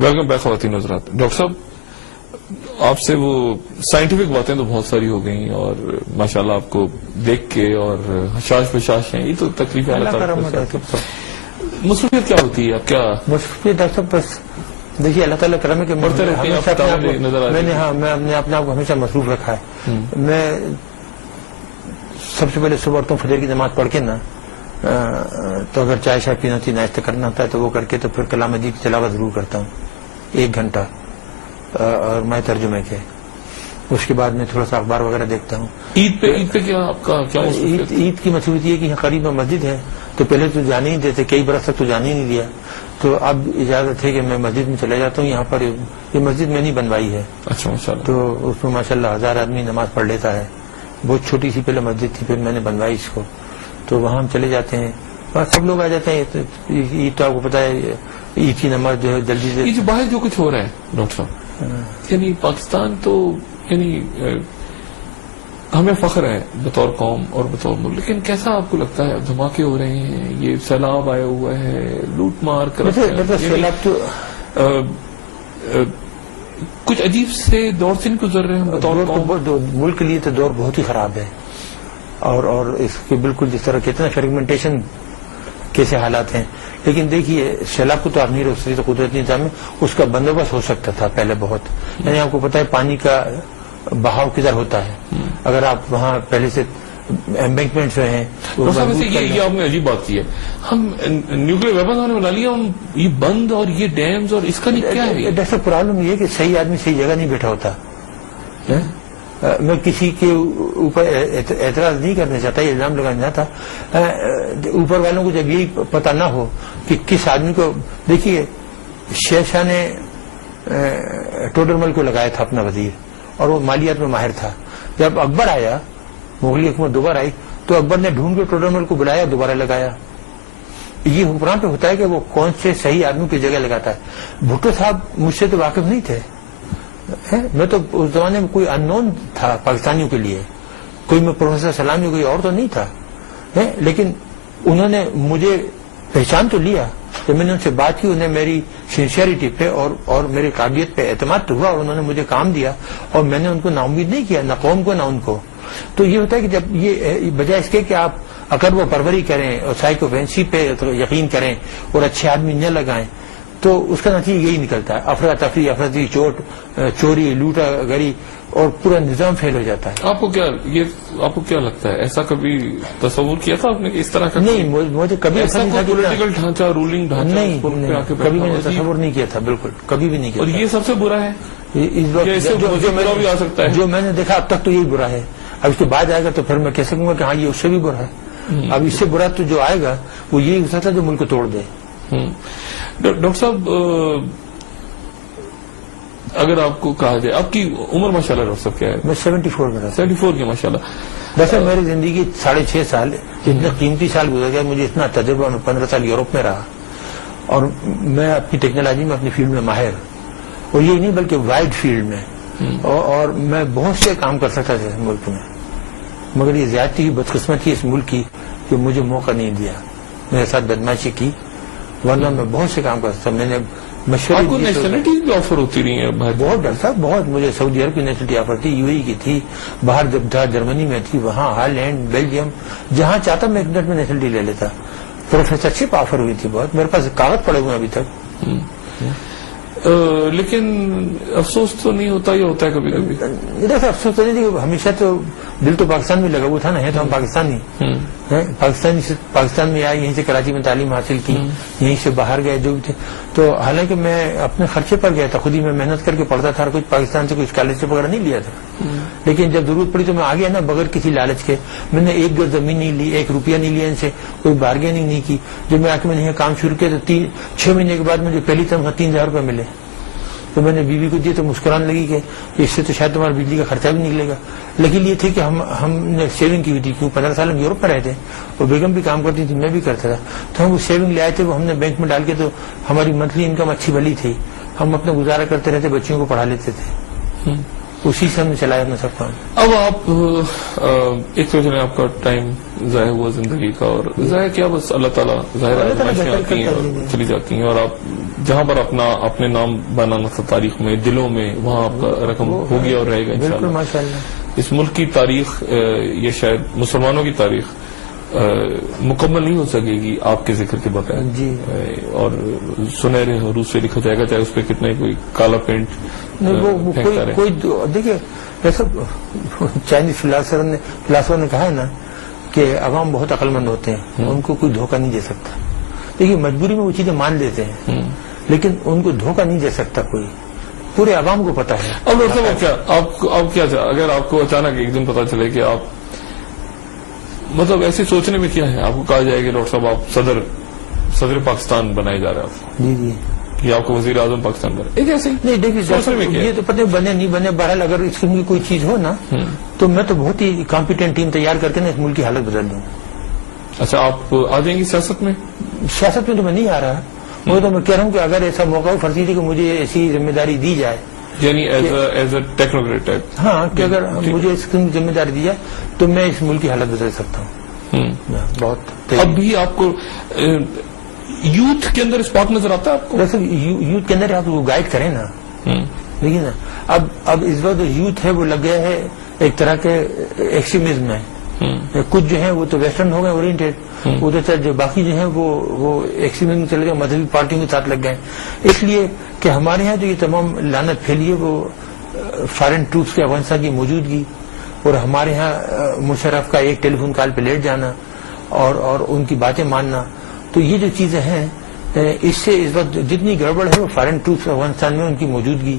Welcome back خواتین حضرات. Doctor صاحب آپ سے وہ سائنٹیفک باتیں تو بہت ساری ہو گئیں اور ماشاءاللہ آپ کو دیکھ کے اور حشاش بشاش ہیں, یہ تو تکلیف ہے. مصروفیت کیا ہوتی ہے, آپ کیا مصروفیت ڈاکٹر صاحب؟ بس دیکھیے اللہ تعالیٰ کرم ہے کہ میں نے اپنے آپ کو ہمیشہ مصروف رکھا ہے. میں سب سے پہلے صبح اٹھتا ہوں, فجر کی نماز پڑھ کے نا تو اگر چائے شائے پینا ہوتی ناشتہ کرنا ہوتا ہے تو وہ کر کے تو پھر کلام مجید کی تلاوت ضرور کرتا ہوں 1 گھنٹہ اور میں ترجمے کے. اس کے بعد میں تھوڑا سا اخبار وغیرہ دیکھتا ہوں. عید پہ کیا آپ کا کیا عید کی مصروفیت یہ کہ یہاں قریب میں مسجد ہے, تو پہلے تو جانے نہیں دیتے, کئی برس تک تو جانے ہی نہیں دیا. تو اب اجازت ہے کہ میں مسجد میں چلا جاتا ہوں. یہاں پر یہ مسجد میں نہیں بنوائی ہے. اچھا ماشاءاللہ. تو اس میں ماشاءاللہ 1000 آدمی نماز پڑھ لیتا ہے. بہت چھوٹی سی پہلے مسجد تھی, پھر میں نے بنوائی اس کو, تو وہاں ہم چلے جاتے ہیں. اور سب لوگ آ جاتے ہیں. عید تو آپ کو پتا ہے عید کی نماز جو ہے جلدی سے. یہ جو باہر جو کچھ ہو رہا ہے ڈاکٹر صاحب, یعنی پاکستان تو یعنی ہمیں فخر ہے بطور قوم اور بطور ملک, لیکن کیسا آپ کو لگتا ہے دھماکے ہو رہے ہیں, یہ سیلاب آیا ہوا ہے, لوٹ مار کر سیلاب تو کچھ عجیب سے دور سے نہیں گزر رہے ہیں بطور قوم. ملک کے لیے تو دور بہت ہی خراب ہے, اور اس کے بالکل جس طرح کہتے ہیں نا فریگمنٹیشن کیسے حالات ہیں. لیکن دیکھیے سیلاب کو تو آپ نہیں روک سکتے, تو قدرتی نظام میں اس کا بندوبست ہو سکتا تھا پہلے بہت. یعنی آپ کو پتا ہے پانی کا بہاؤ کدھر ہوتا ہے, اگر آپ وہاں پہلے سے ایمبینکمنٹ جو ہیں. یہ آپ نے عجیب بات کی ہے, ہم نیوکلیر ویپن ہم نے بنا لیا, ہم یہ بند اور یہ ڈیمز اور اس کا نہیں کیا ہے. ڈاکٹر پرابلم یہ ہے کہ صحیح آدمی صحیح جگہ نہیں بیٹھا ہوتا. میں کسی کے اوپر اعتراض نہیں کرنا چاہتا, یہ الزام لگانا چاہتا. اوپر والوں کو جب یہی پتہ نہ ہو کہ کس آدمی کو, دیکھیے شہنشاہ نے ٹوڈرمل کو لگایا تھا اپنا وزیر, اور وہ مالیات میں ماہر تھا. جب اکبر آیا, مغلی حکومت دوبارہ آئی, تو اکبر نے ڈھونڈ کے ٹوڈرمل کو بلایا, دوبارہ لگایا. یہ حکمران پہ ہوتا ہے کہ وہ کون سے صحیح آدمی کی جگہ لگاتا ہے. بھٹو صاحب مجھ سے تو واقف نہیں تھے, میں تو اس زمانے میں کوئی ان نون تھا پاکستانیوں کے لیے, کوئی میں پروفیسر سلامی کوئی اور تو نہیں تھا. لیکن انہوں نے مجھے پہچان تو لیا. جب میں نے ان سے بات کی, انہیں میری سنسیئرٹی پہ اور میری قابلیت پہ اعتماد ہوا, اور انہوں نے مجھے کام دیا, اور میں نے ان کو نا امید نہیں کیا, نہ قوم کو نہ ان کو. تو یہ ہوتا ہے کہ جب یہ بجائے اس کے کہ آپ اگر وہ پروری کریں اور سائیکوفینسی پہ یقین کریں اور اچھے آدمی نہ لگائیں, تو اس کا نتیجہ یہی نکلتا ہے, افراتفری, افراطی چوٹ, چوری, لوٹا گری, اور پورا نظام فیل ہو جاتا ہے. آپ کو کیا لگتا ہے, ایسا کبھی تصور کیا تھا آپ نے اس طرح کا؟ نہیں, مجھے کبھی ایسا پولیٹیکل ڈھانچہ, رولنگ ڈھانچہ نہیں, کبھی میں نے تصور نہیں کیا تھا, بالکل کبھی بھی نہیں کیا. اور یہ سب سے برا ہے بھی آ سکتا ہے, جو میں نے دیکھا اب تک تو یہی برا ہے. اب اس کے بعد آئے گا تو پھر میں کہہ سکوں گا کہ ہاں یہ اس سے بھی برا ہے. اب اس سے برا تو جو آئے گا وہ یہی ہو سکتا ہے جو ملک کو توڑ دے. ڈاکٹر صاحب اگر آپ کو کہا جائے, آپ کی عمر ماشاءاللہ ڈاکٹر صاحب کیا ہے؟ میں 74 میں 74 کی ماشاءاللہ. ویسے میری زندگی 6.5 سال اتنے قیمتی سال گزر گیا, مجھے اتنا تجربہ, میں 15 سال یورپ میں رہا, اور میں اپنی ٹیکنالوجی میں اپنی فیلڈ میں ماہر, اور یہ نہیں بلکہ وائڈ فیلڈ میں, اور میں بہت سے کام کر سکتا تھا اس ملک میں, مگر یہ زیادتی بدقسمتی اس ملک کی کہ مجھے موقع نہیں دیا, میرے ساتھ بدماشی کی, ورنہ میں بہت سے کام کر سکتا. میں نے مشورے نیشنلٹی بھی آفر ہوتی رہی ہے بہت. ڈاکٹر صاحب بہت, مجھے سعودی عرب کی نیشنلٹی آفر تھی, یو اے کی تھی, باہر جب تھا جرمنی میں تھی, وہاں ہالینڈ, بیلجیم, جہاں چاہتا میں 1 منٹ میں نیشنلٹی لے لیتا. پروفیسرشپ آفر ہوئی تھی بہت, میرے پاس کاغذ پڑے ہوئے ابھی تک. لیکن افسوس تو نہیں ہوتا, یہ ہوتا ہے کبھی کبھی. ادھر افسوس تو نہیں تھی, ہمیشہ تو دل تو پاکستان میں لگا ہوا تھا نا, ہے تو ہم پاکستانی, پاکستان میں آئے, یہیں سے کراچی میں تعلیم حاصل کی, یہیں سے باہر گئے جو بھی تھے. تو حالانکہ میں اپنے خرچے پر گیا تھا, خود ہی میں محنت کر کے پڑھتا تھا, اور کچھ پاکستان سے کوئی اسکالرشپ وغیرہ نہیں لیا تھا. لیکن جب ضرورت پڑی تو میں آ گیا نا, بغیر کسی لالچ کے. میں نے 1 گز زمین نہیں لی, 1 روپیہ نہیں لیا ان سے, کوئی بارگیننگ نہیں کی. جب میں آ کے میں نے کام شروع کیا تو 6 مہینے کے بعد مجھے پہلی تنخواہ 3000 روپے ملے. تو میں نے بیوی کو دیے تو مسکرانے لگی کہ اس سے تو شاید تمہارا بجلی کا خرچہ بھی نکلے گا. لیکن یہ تھے کہ ہم نے سیونگ کی ہوئی تھی, کیوں 15 سال ہم یورپ میں رہتے, اور بیگم بھی کام کرتی تھی, میں بھی کرتا تھا. تو ہم وہ سیونگ لے آئے تھے, وہ ہم نے بینک میں ڈال کے, تو ہماری منتھلی انکم اچھی بھلی تھی, ہم اپنا گزارا کرتے رہتے, بچیوں کو پڑھا لیتے تھے. اسی سے ہم نے چلایا اپنا سب کام. اب آپ ایک تو چلیں آپ کا ٹائم ضائع ہوا زندگی کا، اور ضائع کیا بس اللہ تعالیٰ ظاہر آزمائشیں آتی ہیں اور چلی جاتی ہیں، اور آپ جہاں پر اپنے نام بنانا تھا تاریخ میں، دلوں میں، وہاں آپ کا رقم ہو گیا اور رہے گا بالکل انشاءاللہ. ماشاءاللہ. اس ملک کی تاریخ، یہ شاید مسلمانوں کی تاریخ مکمل نہیں ہو سکے گی آپ کے ذکر کے بغیر. جی. اور سنہرے حروف سے لکھا جائے گا، چاہے اس پہ کتنا ہی کوئی کالا پینٹ پھینکتا رہے. کوئی دیکھیے ایسا چائنیز فلاسفر نے کہا ہے نا کہ عوام بہت عقل مند ہوتے ہیں، ان کو کوئی دھوکہ نہیں دے سکتا. دیکھیے مجبوری میں وہ چیزیں مان لیتے ہیں، لیکن ان کو دھوکہ نہیں دے سکتا کوئی. پورے عوام کو پتا ہے. اب آپ کیا اگر آپ کو اچانک ایک دن پتا چلے کہ آپ مطلب ایسے سوچنے میں کیا ہے، آپ کو کہا جائے کہ ڈاکٹر صاحب آپ صدر پاکستان بنائے جا رہے ہیں آپ، جی جی، یا آپ کو وزیر اعظم پاکستان بنا، ایک ایسے نہیں سوچنے میں دیکھیے کیا یہ تو پتہ بنے نہیں بنے. بہرحال اگر اس قسم کی کوئی چیز ہو نا تو میں تو بہت ہی کمپیٹنٹ ٹیم تیار کر کے نا اس ملک کی حالت بدل دوں. اچھا آپ آ جائیں گے سیاست میں؟ سیاست میں تو میں نہیں آ رہا، وہ تو میں کہہ رہا ہوں کہ اگر ایسا موقع ہو فرضی کہ مجھے ایسی ذمہ داری دی جائے، یعنی ایز اے ٹیکنوکریٹ ٹائپ. ہاں کہ اگر مجھے اس قسم کی ذمہ داری دی جائے تو میں اس ملک کی حالت بدل سکتا ہوں بہت. اب بھی آپ کو یوتھ کے اندر اسپارک نظر آتا ہے آپ کو؟ ویسے یوتھ کے اندر آپ وہ گائیڈ کریں نا، دیکھیے نا اب اس وقت جو یوتھ ہے وہ لگ گیا ہے ایک طرح کے ایکسٹریمزم میں. کچھ جو ہیں وہ تو ویسٹرن ہو گئے اورینٹیڈ، ادھر جو باقی جو ہیں وہ ایکسٹریمزم میں چلے گئے، مذہبی پارٹیوں کے ساتھ لگ گئے. اس لیے کہ ہمارے یہاں جو یہ تمام لعنت پھیلی ہے وہ فارن ٹروپس کے افغانستان کی موجودگی، اور ہمارے یہاں مشرف کا ایک ٹیلی فون کال پہ لیٹ جانا اور ان کی باتیں ماننا، تو یہ جو چیزیں ہیں اس سے اس وقت جتنی گڑبڑ ہے وہ فارن ٹروپس افغانستان میں ان کی موجودگی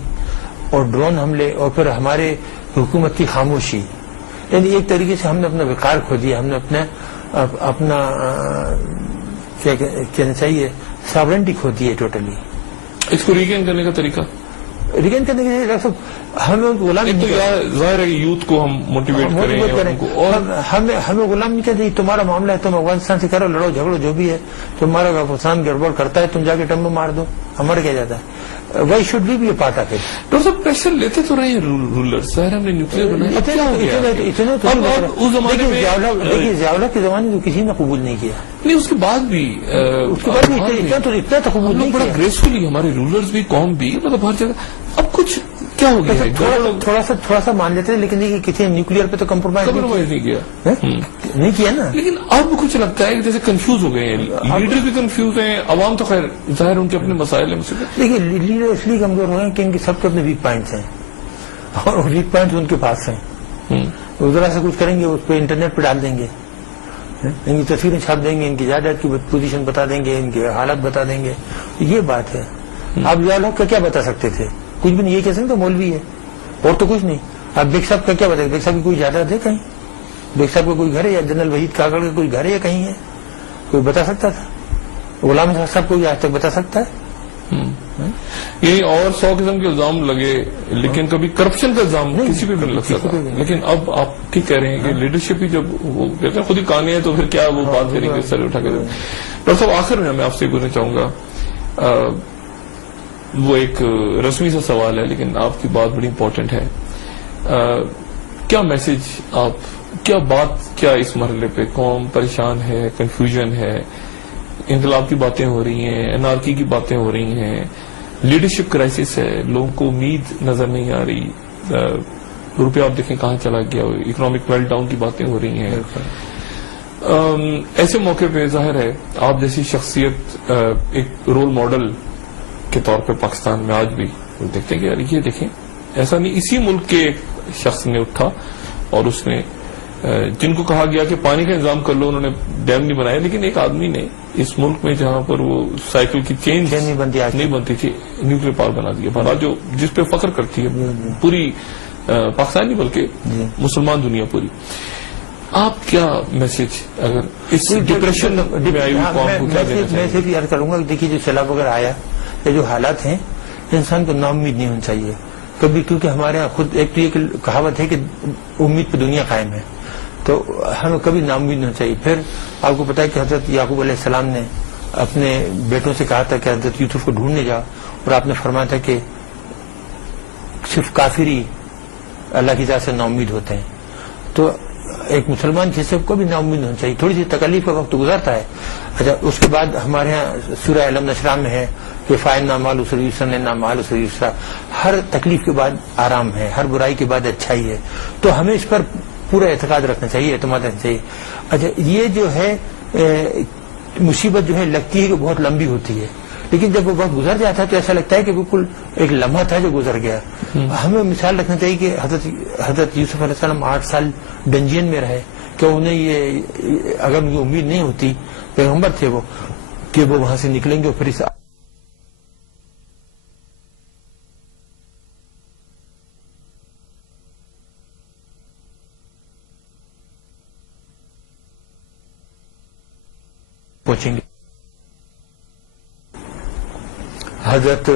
اور ڈرون حملے اور پھر ہمارے حکومت کی خاموشی. یعنی ایک طریقے سے ہم نے اپنا وقار کھو دیا، ہم نے اپنا کیا کہنا چاہیے ساورنٹی کھو دی ہے ٹوٹلی. اس کو ریگین کرنے کا طریقہ ریگین کرنے کے لیے ہمیں ان کو غلام نہیں کرنا. ظاہر ہے کہ یوتھ کو ہم موٹیویٹ کریں اور ہمیں غلام نہیں کہتے. تمہارا معاملہ ہے، تم افغانستان سے کرو، لڑو جھگڑو جو بھی ہے، تمہارا افغانستان گڑبڑ کرتا ہے تم جا کے ٹمبو مار دو، ہمارا کیا جاتا ہے. Why should be B A part of it. Doctor صاحب پریشر لیتے تو رہے ہیں رولر، ظاہر ہم نے نیوکلیر بنایا، اب کیا ہو گیا؟ اس زمانے میں دیکھیے ضیاءاللہ کے زمانے میں کسی نے قبول نہیں کیا، نہیں اس کے بعد بھی اتنا تو قبول نہیں بڑا کیا. گریسفلی ہمارے رولرز بھی، قوم بھی، مطلب ہر جگہ. اب کچھ کیا ہو گیا ہے؟ تھوڑا سا مان لیتے ہیں، لیکن دیکھیے کسی نیوکلیر پہ تو کمپرومائز نہیں کیا نہیں کیا نا. لیکن اب کچھ لگتا ہے کہ جیسے کنفیوز ہو گئے ہیں، لیڈر بھی کنفیوز ہیں، عوام تو خیر ظاہر ان کے اپنے مسائل ہیں. دیکھیے لیڈر اس لیے کمزور ہو گئے کہ ان کے سب کے اپنے ویک پوائنٹس ہیں، اور ویک پوائنٹس ان کے پاس ہیں. وہ ذرا سے کچھ کریں گے اس پہ انٹرنیٹ پہ ڈال دیں گے، ان کی تصویریں چھاپ دیں گے، ان کی جائیداد کی پوزیشن بتا دیں گے، ان کے حالات بتا دیں گے. یہ بات ہے. آپ ضیاءاللہ کا کیا بتا سکتے تھے؟ کچھ بھی نہیں. یہ کہہ سکتے مولوی ہے اور تو کچھ نہیں. آپ بیگ صاحب کا کیا بتا؟ بیگ صاحب کی کوئی جائیداد ہے کہیں؟ بیگ صاحب کا کوئی گھر ہے، یا جنرل وحید کاکڑ کا کوئی گھر ہے یا کہیں ہے؟ کوئی بتا سکتا تھا؟ غلام صاحب کو آج تک بتا سکتا ہے؟ یہی اور 100 قسم کے الزام لگے، لیکن کبھی کرپشن کا الزام کسی پہ بھی نہیں لگ سکتا. لیکن اب آپ ٹھیک کہہ رہے ہیں کہ لیڈرشپ ہی جب وہ کہتے ہیں خود ہی کہانی ہے تو پھر کیا وہ بات کریں گے سر اٹھا کے. ڈاکٹر صاحب آخر میں آپ سے پوچھنا چاہوں گا، وہ ایک رسمی سا سوال ہے لیکن آپ کی بات بڑی امپورٹنٹ ہے. کیا میسج آپ، کیا بات، کیا اس مرحلے پہ قوم پریشان ہے، کنفیوژن ہے، انقلاب کی باتیں ہو رہی ہیں، انارکی کی باتیں ہو رہی ہیں، لیڈرشپ کرائسس ہے، لوگوں کو امید نظر نہیں آ رہی، روپیہ آپ دیکھیں کہاں چلا گیا، اکنامک میلٹ ڈاؤن کی باتیں ہو رہی ہیں. ایسے موقع پہ ظاہر ہے آپ جیسی شخصیت ایک رول ماڈل کے طور پہ پاکستان میں آج بھی دیکھتے ہیں کہ یار یہ دیکھیں ایسا نہیں. اسی ملک کے ایک شخص نے اٹھا اور اس نے، جن کو کہا گیا کہ پانی کا انتظام کر لو، انہوں نے ڈیم نہیں بنایا، لیکن ایک آدمی نے اس ملک میں جہاں پر وہ سائیکل کی چین نہیں بنتی تھی، نیوکلیر پاور بنا دیا. بنا جو جس پہ فخر کرتی ہے پوری پاکستان نہیں بلکہ مسلمان دنیا پوری. آپ کیا میسج اگر اس ڈپریشن میں آئی ہوئی قوم کو کیا دینا چاہیے؟ میں صرف یاد کروں گا کہ دیکھیے جو سیلاب وغیرہ آیا یا جو حالات ہیں، انسان کو نا امید نہیں ہونی چاہیے کبھی، کیونکہ ہمارے یہاں خود ایک تو یہ کہاوت ہے کہ امید پہ دنیا قائم ہے، تو ہمیں کبھی نا امید نہیں ہونا چاہیے. پھر آپ کو پتا ہے کہ حضرت یعقوب علیہ السلام نے اپنے بیٹوں سے کہا تھا کہ حضرت یوسف کو ڈھونڈنے جاؤ، اور آپ نے فرمایا تھا کہ صرف کافری اللہ کی ذات سے نا امید ہوتے ہیں. تو ایک مسلمان جیسے کو بھی نا امید ہونا چاہیے. تھوڑی سی تکلیف کا وقت گزرتا ہے. اچھا اس کے بعد ہمارے یہاں سورہ علم نشرہ میں ہے کہ فائن نامال اسر نامال اسر. ہر تکلیف کے بعد آرام ہے, ہر برائی کے بعد اچھائی ہے. تو ہمیں اس پر پورا اعتقاد رکھنا چاہیے, اعتماد رکھنا چاہیے. اچھا یہ جو ہے مصیبت جو ہے لگتی ہے کہ بہت لمبی ہوتی ہے, لیکن جب وہ وقت گزر جاتا ہے تو ایسا لگتا ہے کہ بالکل ایک لمحہ تھا جو گزر گیا. ہمیں مثال رکھنا چاہیے کہ حضرت یوسف علیہ السلام 8 سال ڈنجین میں رہے. کہ انہیں یہ اگر ان کی امید نہیں ہوتی, پیغمبر تھے وہ, کہ وہ وہاں سے نکلیں گے اور پھر اس پہنچیں گے. حضرت